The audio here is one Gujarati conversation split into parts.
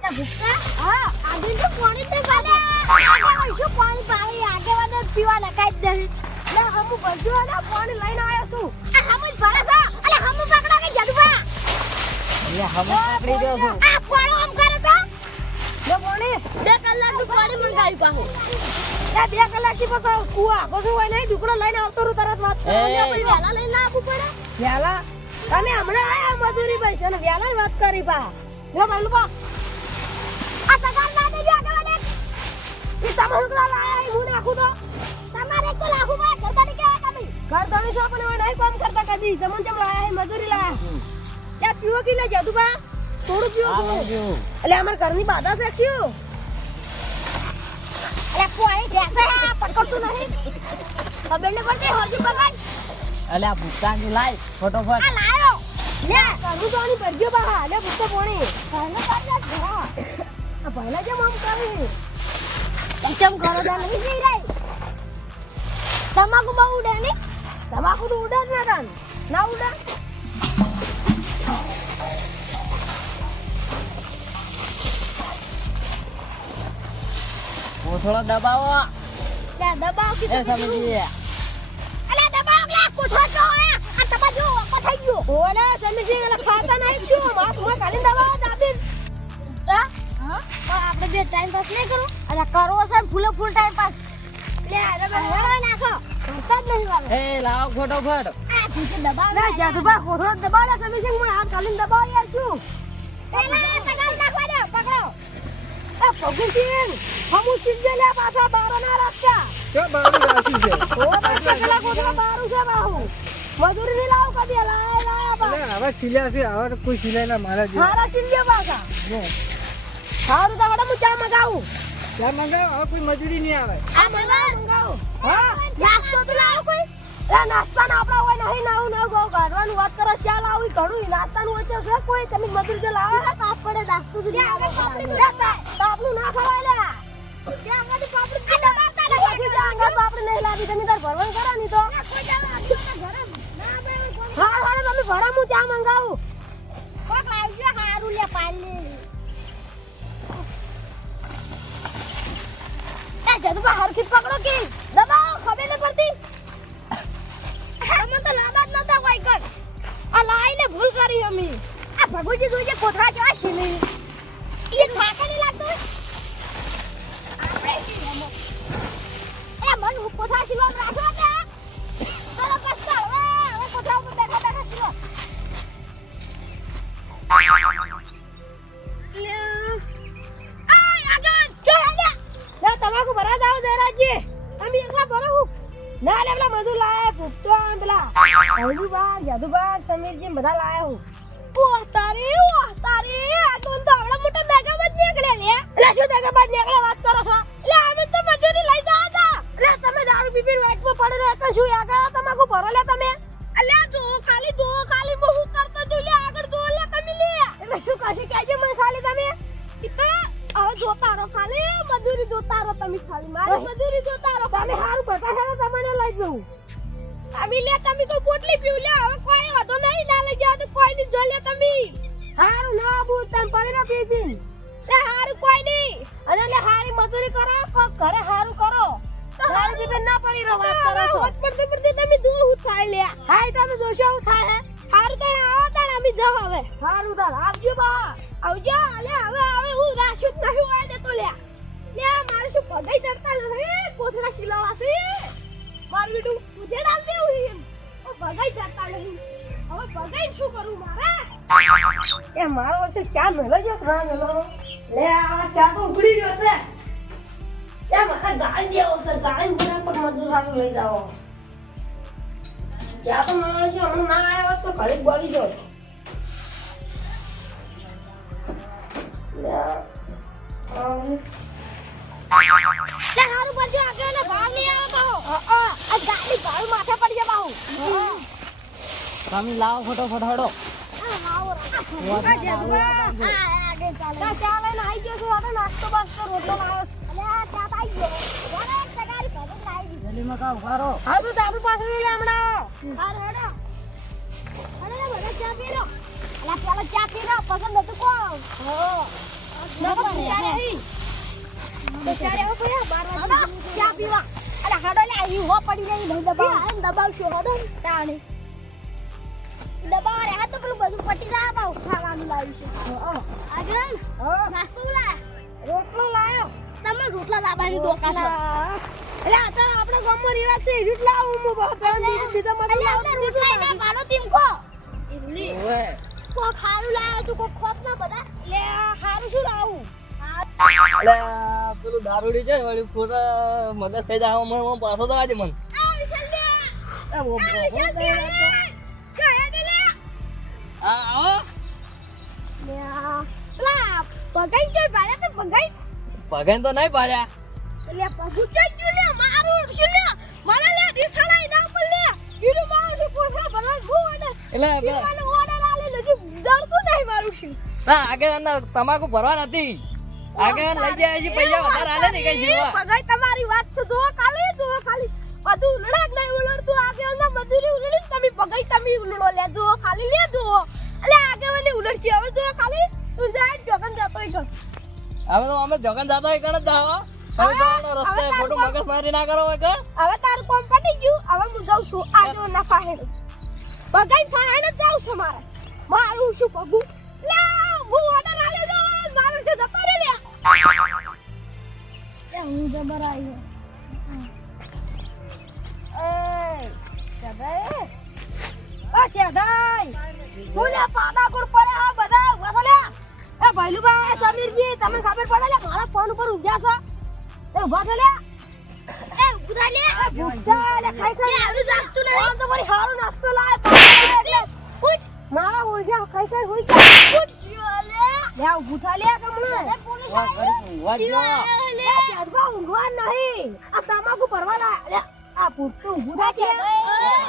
તે હા આગળ તો પાણી જ પાલે આગળ શું પાણી પાણી આગળ વાળા પીવા નકાઈ જ નહીં. લે હમુ બધું આના પાણી લઈને આવ્યો છું. આ હમુ જ ભરે છે. અલે હમુ પકડો કે જદુબા એટલે હમે પકડી દો છું. આ પાણો આમ કરે તો? લે પાણી. બે કલાકનું પાણી મંગાવી પાહો. એ બે કલાકથી પછી કુવા કશું હોય નહીં ઢુકડો લઈને આવતો રહું તરત વાત કરો. પછી લઈને આવવું પડે? તમે હમણાં આયા મજૂરી પૈસા ને વહેલા વાત કરી પા. જો પા આ સગાર ના દેજો આગળ વાળે એ તમે હુકડા લાયા. એ હું નાખું તો તમારે એક તો લાખું પડે કરતા નહીં કેવા તમે કરતા નહીં છો પણ. નહીં કામ કરતા કદી જમણ જમ લાયા એ મજૂરી લાયા ત્યાં પીવો કે લે જતું બા થોડું પીવો. એટલે અમાર ઘરની બાધા છે ક્યું અલે કોઈ બેસે હે પકડતું નહીં ખબર ન પડતી હોજી પકડ એટલે આ ભૂકાની લાય ફટોફટ આ લાયો લે કરું તો આની પરગ્યો બા લે ભૂકો પોણી કાઢ ઘા આ ભાઈને કેમ આમ કરી કેમ કરો નહીં જઈ રહી તમાકુ બહુ ઉડે ને તમાકુ તો ઉડે જ ના તાન. ના ઉડે? કોથળો દબાવો. લે દબાવ કે સમજી અલે દબાવ લે કોઠો જો આ તમાજો પથાઈ ગયો. ઓલે સમજી ખાતા નહીં શું માફમાં કાલી દબાવ બે ટાઈમ પાસ નહીં કરો? અરે કરો છે ફૂલે ફૂલ ટાઈમ પાસ લે અરે નાખો. કરતા જ નહીં વાળો. એ લાવો ફટોફટ આ ભૂસે દબાવ ના જાદુબા કોઠો દબાવ લે સમજી હું આ કાલી દબાવ યાર છું. પેલા સગાર નાખવા દે પકડો એ પગુસિંગ હમુ સિંજે લે પાછા બારો ના રાખતા. ક્યાં બારું રાખી છે? ઓ બસ કલા કોઠો બારું છે બાહુ? મજૂરી નહીં લાવ કદી લાય લાય બા હવે સિલ્યા છે હવે કોઈ સિલાય ના મારા સિંજે પાછા. સારું તો મગાવું. ત્યાં મંગાવ હવે કોઈ મજૂરી નહીં આવે. આ મંગાવું. હા? નાસ્તો તો લાવ કોઈ. એ નાસ્તા ના આપણા હોય નહીં નાવું ના ગો કાઢવાનું વાત કરો ચાલ લાવી ઘણું નાસ્તાનું હોય તો કોઈ તમે મજૂરી તો લાવો. હા પાપ પડે નાસ્તો તો પાપનું ના ખવાય લે ત્યાં આગળ પાપડી કે દબાવતા નહીં ત્યાં આગળ પાપડી નહીં લાવી તમે તાર ભરવાનું કરો ની તો. હા હા તમે ભરા હું ચા મંગાવું. કોક લાવજો હારું લે પાલી એ જદુબા હરખી પકડો કે? દબાવો, ખબર ન પડતી. અમે તો લાંબા જ નતા કોઈ કણ. આ લાઈને ભૂલ કરી અમે. આ ભગુજી જોજે કોથળા જેવા છે ને એ થાકે નહીં લાગતો આપણે એ મન કોથળા સિલવા રાખો ના લે પેલા મધુ લાયા ભૂખતો આમ પેલા. હળદુબા યાદુબા સમીરજી બધા લાયા હું. ઓહ તારી ઓહ તારી આ તો આવડા મોટા દાગાબાજ નીકળે લે. એટલે શું દાગાબાજ નીકળે વાત કરો છો? એટલે અમે તો મજૂરી લઈ જાતા એટલે તમે દારૂ પીપી વાટમાં પડે રહ્યા તો શું આગળ તમાકુ ભરો લે તમે? મજૂરી જોતા રહો તમે ખાલી. મારી મજૂરી જોતા રહો તમે હારું બટા હેરા તમને લઈ જઉં. અમે લે તમે તો બોટલી પીવ લે હવે કોઈ વાંધો નહીં ના લઈ જાવ તો કોઈ ની જો લે તમે. હારું ના બુ તમ પડી ના પીજી લે હારું કોઈ નહીં. અને લે હારી મજૂરી કરો કોક ઘરે હારું કરો. હારું. પીપે ના પડી રહો વાત કરો છો. હોત પડતે પડતે તમે જો હું થાય લે. હાય તમે જોશો હું થાય હારું તો આવો તાર અમે જાવ હવે. હારું તાણ આવજો બા. આવજો અલે હવે હવે હું રાશુદ નહીં હોય ને તો લે. લે શું પગાઈ ચડતા નથી કોથળા સિલાવા છે? જતા નહીં હવે ભગાઈ શું કરું મારે? ચા મેલો જો ચા તો ગયો છે. એ મારે ગાળી દેવો છે ગાળી મને પણ મજૂર સારું લઈ જાઓ. ચા તો હમણાં ના આવ્યો તો ઘડી બળી જાય લે આમ. લે હારું પડજો આગળ ને ભાવ નહીં આવે બાહુ આ ગાડી ભાવ માથે પડી જાય બાહુ. તમે લાવો ફટોફટ હડો. ચા પીરો પસંદ નકો બિચારે ચા તો પેલું બધું પટી જાય. રોટલો લાયો. તમે રોટલા લાવવાની દોકા છો. એટલે અત્યારે આપણે ગામમાં રોટલા હું બહુ પેલા બીજા રોટલા ના પાડો તીમકો ઓવે કો તું કો ખોપ ના બધા લે ખારું શું લાવું આ પેલું દારૂડી છે વળી મદદ થઈ જાય હું પાછો તો આજે મન. પગન તો નહીં પાડ્યા. એટલે તમાકુ ભરવા નથી. આગળ લઈ જાય છે પૈસા વધારે આલે ને કઈ જીવા પગાઈ તમારી વાત તો જો કાલે જો ખાલી. બધું ઉલડાક નહીં ઉલડતું આગે ના મજૂરી ઉલડી તમે પગાઈ તમે ઉલડો લે જો ખાલી લે જો. એટલે આગે વાલી ઉલડશે હવે જો ખાલી તું જાય જગન જતો હોય હવે તો અમે જગન જાતો હોય કણ જાઓ હવે તો રસ્તે ખોટું મગજ મારી ના કરો કે હવે તારું કોમ પડી ગયું હવે હું જાઉં છું આગળ ના ફાહેડ પગાઈ ફાહેડ જ જાઉં છું મારે. મારું શું પગું જબર આવી એ ચદાઈ આ ચદાઈ બોલે પાડા ગુડ પડે હા બધા લે એ ભૈલુબા સમીરજી તમને ખબર પડે લે મારા ફોન ઉપર ઉગ્યા છો? એ વસલ્યા એ ઊભા લે એ ભૂખા લે ખાઈ ખાઈ. આવડું જાગતું નહીં? આમ તો મારી હારું નાસ્તો લાય એટલે. ઉઠ. મારા ઊંઘ્યા ખાઈ ખાઈ હોય ગયા. ઉઠ. લે લે થા લે કમણે પોલીસ વાહ, ઘડીક ઊંઘવા નહીં. આ તમાકુ ભરવા લા આ પૂછતું ઊભું થા કે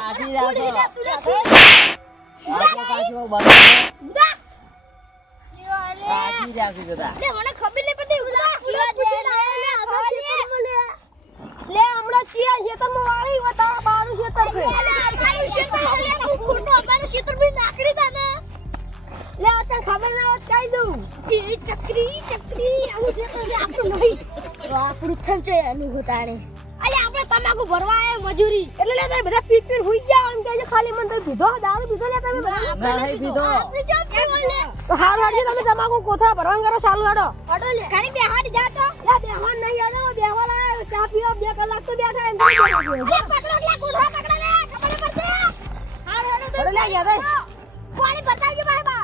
આજી રાખો. લે કાચો બાકી છે. લે. આજી રાખી જતા. લે મને ખબર નહીં પડતી ઉલા ઉલા પૂછીને લે લે લે હમણાં ચિયા ખેતરમાં વાળી વતા બારું ખેતર છે લે અમારું ખેતર છે તું ખોટો અમારું ખેતર બી નાખડી દે ને. લે આ ખબર ના હોત કહી દઉં. એ ચકરી ચકરી આવું છે આપણું નહીં તો આપણું એનું હોતાણે અલે આપણે તમાકુ ભરવા આયા મજૂરી. એટલે લે તમે બધા પીટ પીટ હોઈ ગયા એમ કે છે ખાલી મને તો પીધો દારૂ પીધો લે તમે બધા. નહીં પીધો. આપણે જો પીવો તો હાર હારજી તમે તમાકુ કોથળા ભરવાનું કરો ચાલુ હાડો હાડો લે. ખાલી બેહાડી જા તો લે બેહાડ નહીં હાડો બેહવા લાય ચા પીવા બે કલાક તો બેઠા એમ અરે પકડો લે કોથળા પકડો લે. ખબર પડશે હાર હાડો તો લે યાદ પાણી બતાવજો બાબા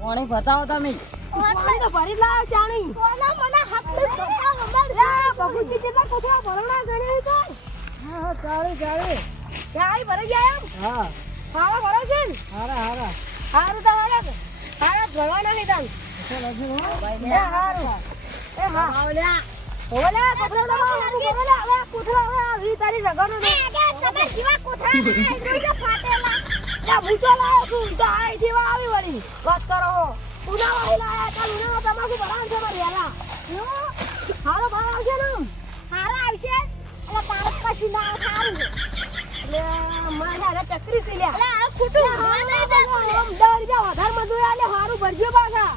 બા? બતાવો તમે? પાણી તો ભરી લાવ ચાણી. સોના મને હાથ લે લે બબુજી જેટલા ગણે તો હા ચાલે ચાલે ચાઈ ભરી જાય હા ખાવા ભરો છે ને હારા હારા હારું તો હારા હારા ભરવાના નહીં તાન ચાલ હારું તમાકુ ભરાણ છે મારી હેલા હારો ભાવ આવશે ને? હારા આવશે? એટલે તારે પછી ના સારું એટલે મારા હારે ચકરી પી લ્યા એટલે આ ખોટું ભરવા નહીં દેતું આમ દર જા વધારે મજૂર આલે હારું ભરજો પાછા.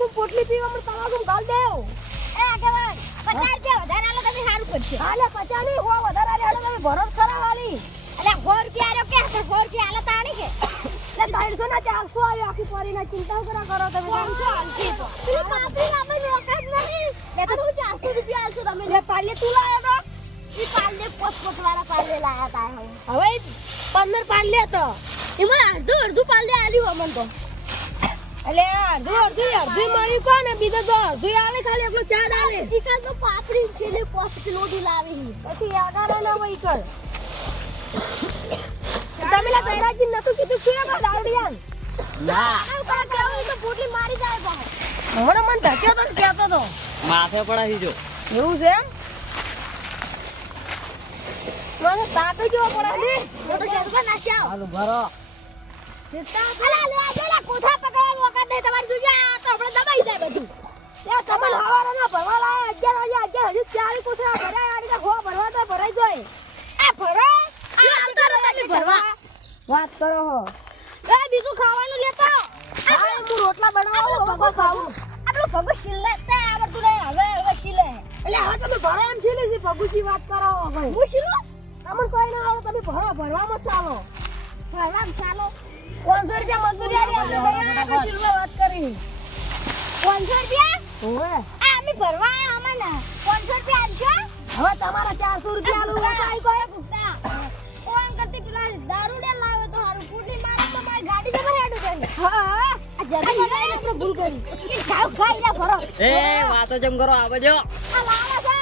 તું પોટલી પીવા મને તમાકુ ગાલ દેવ. એ આગેવાન પચાસ રૂપિયા વધારે આલે તમે સારું પડશે. આલે પચાસ નહીં હો વધારે આલે તમે ભરો ખરા વાલી. એટલે સો રૂપિયા કે સો રૂપિયા આલે તાણી કે? એટલે ત્રણસો ના ચારસો આવ્યો આખી પરીના ચિંતા કરા કરો તમે. ચારસો રૂપિયા આલશો તમે. લે પાલે તું લાયો તો? ઈ પાલે પોત વાળા પાલે લાયા તા હવે. પંદર પાલે તો. એમાં અડધું અડધું પાલે આવ્યું અમન તો. એટલે અડધું અડધું અડધું મળ્યું કોને બીજું તો અડધું આવે ખાલી એકલો ચાર આવે ટીકા તો પાપડી છેલે પોત કિલો લાવી. પછી આગળ ના વઈ કર. તમે લા તૈરાજી નતું કીધું. કે કા દાવડિયાન ના. આ કા કેવું તો પોટલી મારી જાય બા હમણાં મન ધક્યો તો કહેતો તો. માથે પડાવી જો. એવું છે એમ? મને તાતો જો પડે ને મોટો શેરબા નાખ્યા. હાલો ભરો અલા લે આ કોઠા પકડવાનું વખત નહીં. તમારી જોજે આ તો આપણે દબાઈ જાય બધું. હવારે ના ભરવા લાયા અગિયાર વાગે અગિયાર હજુ ચાર કોઠા ભરાય? આ રીતે હો ભરવા તો ભરાઈ જાય. એ ભરો. આ અંતર ભરવા. વાત કરો હો. એ બીજું ખાવાનું લેતા. આ હા, રોટલા બનાવું ભગો ખાવું. આટલું ભગો શીલે તે આવડતું નહીં હવે હવે શીલે. એટલે હવે તમે ભરો એમ છે ને ભગુજી વાત કરો ભાઈ. હું શીલું? તમને કોઈ ના આવડે તમે ભરો ભરવામાં જ ચાલો. ભરવામ ચાલો. પાંચસો રૂપિયા મજૂરી આવી? આપણે ભાઈ તો શીલવા વાત કરી. પાંચસો રૂપિયા ઓવે. આ અમે ભરવા આયા અમને પાંચસો રૂપિયા આપજો હવે તમારા ચારસો રૂપિયા લઉં કોઈ? હા આ જગત ભૂલ કરી? ખાવ ખાઈ જા ભરો. એ વાતો જેમ કરો આવજો આ લાવા છે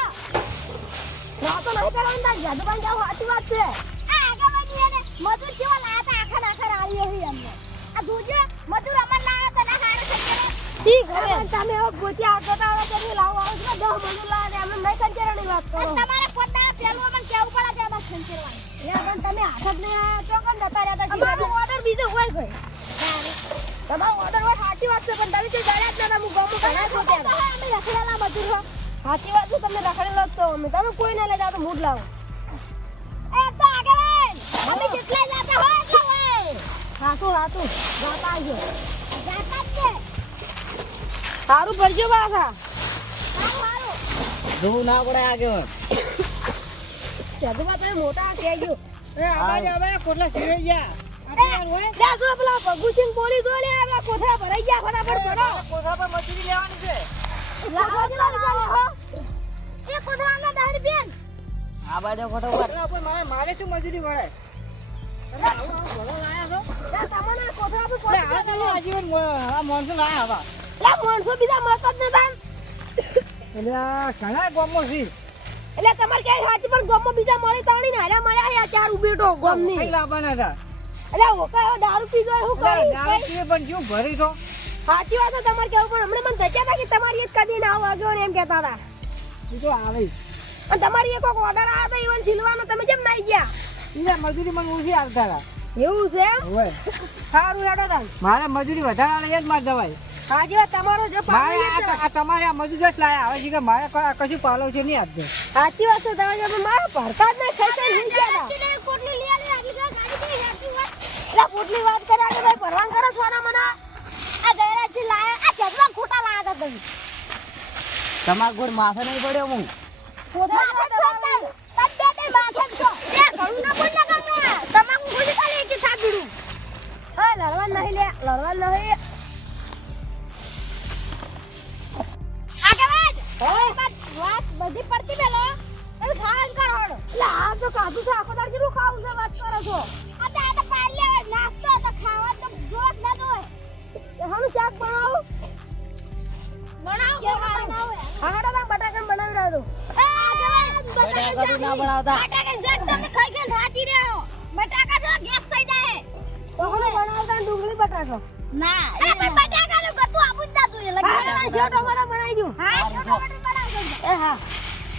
વાતો નહીં કરવાની તાર જાદુબાન જાવ સાચી વાત છે. આ આગળવાની એને મજૂર જેવા લાયા તા આખા નાખા આવી હી અમને આ જોજો મજૂર અમર લાયા તા ના હાડે સકેલે ઠીક હવે હવે તમે હવે ગોતી આવતા હતા હવે તમે લાવો આવો છો દહ મજૂર લાવે ને અમે નહીં કંચેરાની વાત કરો. તમારે પોતાના પેલું અમને કેવું પડે કે આમાં ખંચેરવાનું યા પણ તમે હાથ જ નહીં ચોકન જતા રહ્યા હતા ઓર્ડર બીજો હોય કોઈ તમારો ઓર્ડર હોય સાચી વાત છે પણ તમે તો જાણ્યા જ નતા હું ગામમાં ઘણા છો અમે રખડેલા મજૂર હો. સાચી વાત છે તમને રખડેલો જ છો અમે. તમે કોઈ ના લઈ જાઓ તો મૂડ લાવો. એ તો આગળ આવ. અમે જેટલા જાતા હોય એટલા હોય. હાસું હાસું જાતા આવજો જાતા જ છે. સારું ભરજો પાછા. જોવું ના પડે આગળ. જાદુબા તમે મોટા કહેજો લે જો પેલા ભગુસિંહ બોલી જો લે આપણા કોથળા ભરાઈ ગયા ફટાફટ ભરો લાવો છે લાવો ચાલે હો એ કુદરાના દહડી બેન આ બાજુ ફટોફટ મારે શું મજૂરી મળે કોથળા પર ને. મળતો જ નતા એટલે તમારે ક્યાંય સાચી પણ ગામમાં બીજા મળી તાણી ને હારા મળ્યા છે આ ચાર ઉભેટો ગામની એટલે ઓકા દારૂ પી ગયો જો ભરી તો સાચી વાત તમારે કેવું પણ હમણાં મને ધચ્યા હતા કે તમારી એક કદી ના વાગ્યો ને એમ કહેતા હતા. અને તમારી એક કોક ઓર્ડર આવ્યો હતો ઈવન સિલવાનો તમે જેમ નાઈ ગયા? મજૂરી મને ઓછી આવતા હતા. એવું છે એમ? સારું હેડો તાન. મારે મજૂરી વધારે લઈ જ માર દવાઈ સાચી વાત તમારો જે પાણી તમારે આ મજૂર જ લાયા. છે કે મારે કશું પાલો છે નહીં આપજો સાચી વાત છે તમે મારા ભરતા જ નહીં ખાઈ ખાઈ ગયા હતા લે કોટલી લઈ આલી આગળ જા, ગાડી કઈ હેઠી હોય એટલે પોટલી વાત કર્યા કે ભાઈ ભરવાન કરો સોના મને. આ ગયરાજી લાયા. આ જગવા ખોટા લાયા તા તમે તમારા ગોળ માથે નહીં પડ્યો હું? છો. છો. ના ના લડવા નહીં લે લડવા નહીં. વાત વાત બધી પડતી પેલો. તમે ખાવાનું કરો એટલે આ તો છે આખો દાડ કેટલું ખાવું છે વાત કરો છો? આ નાસ્તો તો ખાવા તો જોત ના. એ હાનું શાક બનાવું. બનાવો બનાવો હા બટાકા બનાવી રહ્યો. બટાકા ના બનાવતા. બટાકા શાક તમે ખાઈ ખાઈને રાજી રહ્યો. બટાકા જો ગેસ થઈ જાય. તો હવે બનાવતા ડુંગળી બટાકો. ના એ પણ બટાકાનું બધું આવું જ ના જોઈએ. હા લગી હેડો શેવ ટમાટર બનાવી દઉં હા છોટો મોટો બનાવજો એ હા.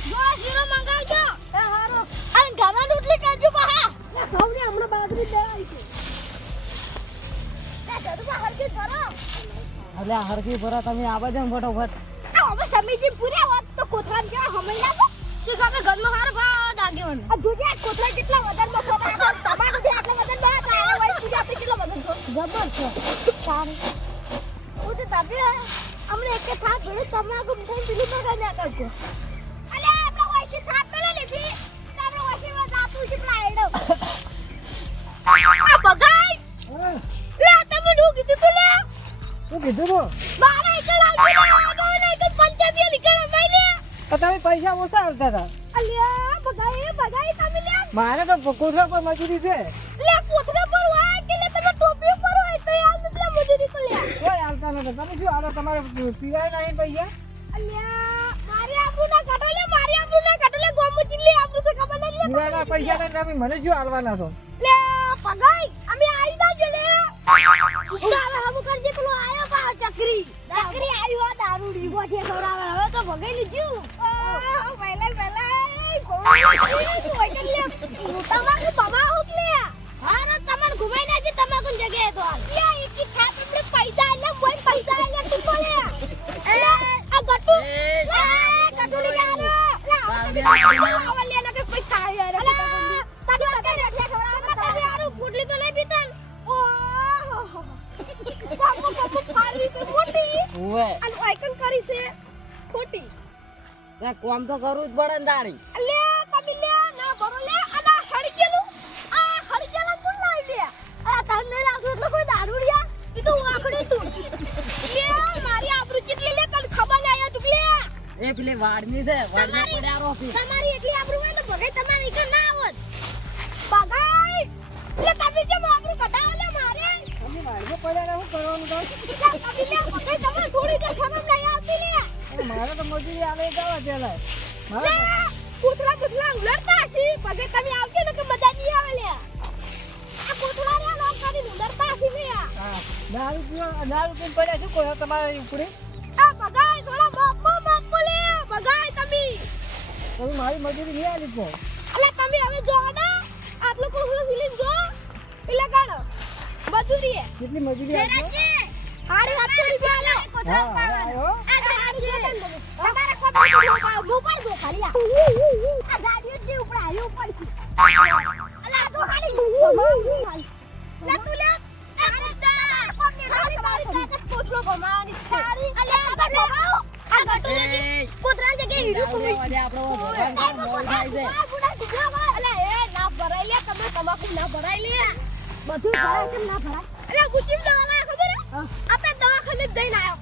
જો શીરો મંગાવજો એ હારો અને ઘરમાં રોટલી કરજો પા લે ખાવ ને હમણાં બાજરી લેવાય છે. જદુમાં હરકી ભરા તમે આ બાજુ ને ફટોફટ. અમે સમીજી પૂરા હોત તો કોથળા જેવા હમણાં ના શું ખબર ઘરમાં હાર ભાવ દાગ્યો આ જોજે કોથળા કેટલા વજનમાં ખબર તમારે જે આટલા વજન આપી કેટલો વજન છો જબર છે. તારે હું. તો તાપી અમને એક તમાકુ પેલી ના કરજો આ બગાઈ લે તમે નું કીધું તું લે? શું કીધું તું? મારા એકલ આવજો ને એકલ પંચાયતી લીકળ અમાઈ લે. તમે પૈસા ઓછા આવતા હતા. અલ્યા બગાઈ બગાઈ તમે લે. મારે તો કોથળા પર મજૂરી છે. લે કોથળા પર હોય કે લે તમે ટોપી પર હોય તો યાર એટલે મજૂરી તો લે. કોઈ આવતા નથી. તમે શું હાલો તમારે પીવાય નહીં પૈસા? અલ્યા મારી આબરૂ ના કાઢો લે મારી ના કાઢો લે ગોમો ચીલી આબરૂ છે ખબર નથી પૈસા નહીં તમે મને શું હાલવાના છો? લે પગાઈ અમે આવી દાજો લે ઉતાવે હમ કરજે પેલો આયો પા ચકરી. ચકરી આવી હો દારૂડી. ગોઠે ખવડાવે હવે તો ભગાઈ લીધું. પહેલા પહેલા તમાકુ તમાકુ ઉવે અને આઈકન કરી છે. ખોટી. ના કોમ તો કરું જ પડે દાણી અલે તમે લે ના ભરો લે. અને આ હળી ગયેલું આ હડી ગયેલા કોણ લાવી લે? આ તને લાગુ એટલે કોઈ દારૂડિયા ઈ તો વાખડી તું. લે મારી આબરૂ કેટલી લે કલ ખબર ના આયા તું લે. એ પેલી વાડની છે વાડના પડ્યા રોપી. તમારી એટલી આબરૂ હોય તો ભગે તમારી ઘર ના આવત. બગાઈ લે તમે કેમ નહીં આવતી લે અરે મારે તો મજૂરી આવે જવા દે લે. મારે લે તો- કૂતરા કૂતરા ઉલરતા હશી પગે તમે આવજો ને કે મજા નહીં આવે લે આ કૂતરા રે લોક કરી ઉલરતા હશી લે હા, દારૂ પીઓ દારૂ પીને પડ્યા શું કોઈ? તમારા ઉપરી? આ પગાય થોડા બાપમાં બાપ લે પગાય તમે તમે મારી મજૂરી નહીં આલી કો એટલે તમે હવે જો ને આટલું કૂતરું ફિલિંગ જો એટલે કાઢો મજૂરી હે. કેટલી મજૂરી આપજો? હાડી સાતસો રૂપિયા લે હા, આ છે. તમારે કોટો લોકો હું પણ જો ખાલી આ ગાડી જ ઉપર આવ્યો ઉપર અલા તો ખાલી લે તું લે. અરે તા ખાલી તારી તાકાત કોથળો કમાવાની સારી અલે આ ભમાવો આ ગટુ ને એ જગ્યાએ હીરું દારૂ લેવા ભગવાન મોડું થાય છે અલે એ ના ભરાઈ લે તમે તમાકુ ના ભરાઈ લે. બધું ભરાય કેમ ના ભરાય? અલે ગુચીમ દવા લાયા ખબર આપણે દવાખાને જ જઈને આવ્યો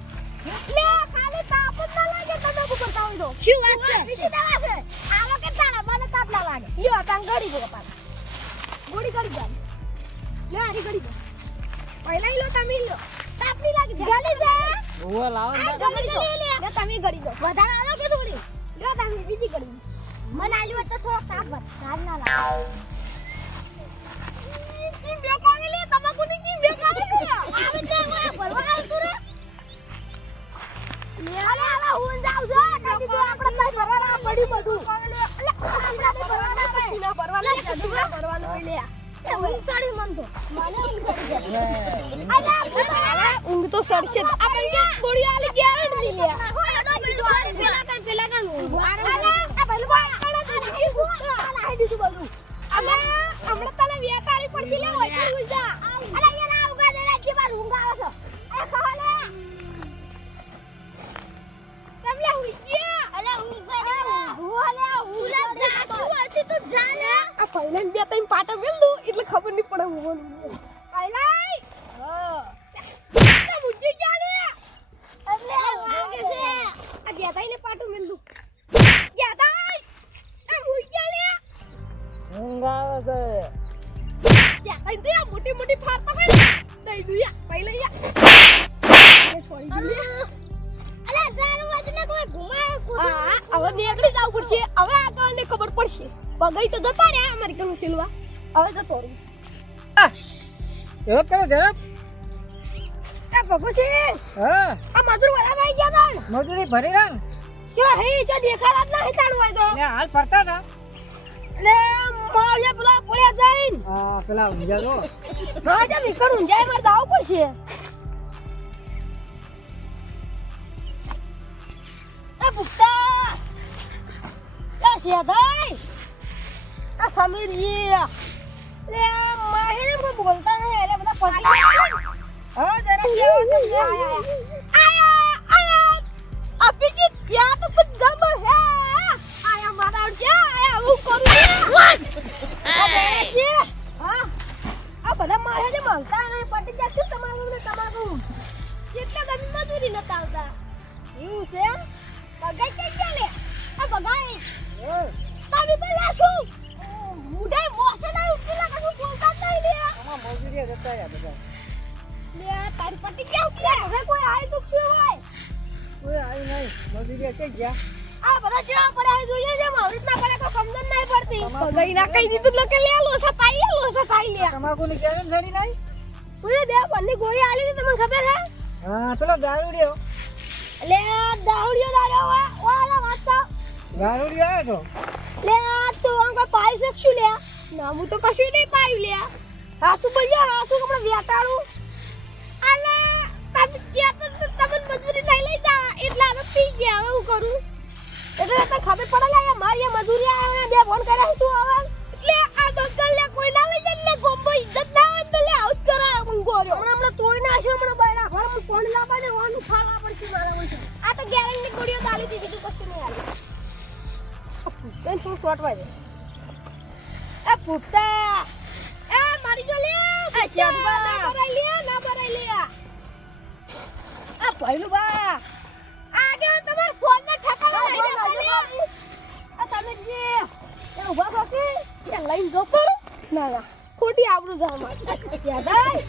લે ખાલી તાપ જ ના લાગે તમે કુ કરતા હોય તો? શું વાત છે? બીજી દવા છે? આલો કે તારા મને તાપ ના લાગે. યો તાંગ ગડી ગયો પાછા. ગોળી ગડી લે ગડી ગયો પહેલા લો તમે લો તાપ નહીં લાગે. ગલી લાવો ને લે તમે ગળી દો વધારે આલો કે થોડી? લ્યો તમે બીજી ગળી. મને આલ્યો તો થોડો તાપ ભર. તાપ ના લાગે. ઊંઘ તો તો સરશે આપણે કે ગોળી આલી લે પેલા કર પેલા કર આ ભલું આ કણ ઈ આલા હે દીધું બધું અમે હમણાં તને વેટાળી પડતી લે હોય કર ઉજા પહેલા બે ત્રણ પાટા મેલ એટલે ખબર નહીં પડે ઊંઘવાનું પહેલા બગઈ તો જતા રહ્યા અમારી કનું સિલવા. હવે જતો રહી. ઝડપ કરો, ઝડપ. એ ભગુ છે હા, આ મજૂર વાળા આવી ગયા તા મજૂરી ભરી રાખ. જો હે જો દેખાડા જ ના તાણ હોય તો. ને હાલ ફરતા હતા. લે માળિયા પેલા પડ્યા જઈને. હા, પેલા ઊંઝા. હા જે નીકળું જાય મારે દાવ પડશે. એ પુખ્તા એ શેઠાઈ. આ સમીર ઈ લે માહે ને બોલતા નહીં અરે બધા પટી. હા જરા કેવો છે. આયા આયા. અભિજીત યા તો કુછ ગમ હે. આયા મારા છે આયા હું કરું આ બેરે છે. હા. આ બધા મારે જે માંગતા નહીં પટી જશે તમારું ને તમારું? કેટલા તમે મજૂરી નતા આવતા? એવું છે બગાઈ કે કે લે? આ બગાઈ તમે તો લાશો જતા બધા. લે તારી પટી ક્યાં ઉઠ્યા હવે કોઈ આય દુખતું હોય કોઈ આવ્યું નહીં. કઈ ગયા? આ બધા જેવા પડ્યા જોઈએ છે મારું ના પડે તો સમજણ નહીં પડતી તમાકુ- બગાઈ ના કહી દીધું લે લો સતાઈ લે લો સતાઈ લે તમાકુની ક્યારે જડી નહીં? તું દે બંને ગોળી આલી તમને ખબર હે હા, પેલો દારૂડિયો. લે દાવડિયો દાડો વા વાલા વાતા દારૂડિયો આવ્યો તો. લે તો અંગ પાઈ શકશું લે ના હું તો કશું નહીં પાયું લે રાસુ ભૈયા રાસુ આપણે વેટાળું. અલે તમે તમે મજૂરી લઈ લઈ જા એટલે આ પી ગયા હવે હું કરું? એટલે તને ખબર પડે લે મારી મજૂરી આવે ને બે ફોન કર્યા તું આવે એટલે આ દોસ્તર લે કોઈ ના લઈ જાય લે ઇજ્જત ના આવે તો લે આઉટ કરા હું ગોર્યો હમણાં હમણાં તોડી નાખ્યો હમણાં બહાર નાખવા હું ફોન લાવા ને વાનું ફાળવા પડશે મારા વચ્ચે આ તો ગેરંટી ગોળીઓ દાલી દીધી તો કશું નહીં આવે તને થોડું શોર્ટ વાગે એ ફૂટતા ના ના. ખોટી આબરૂ જાવ મારી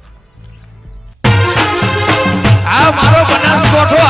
આ મારો બનાસકોઠો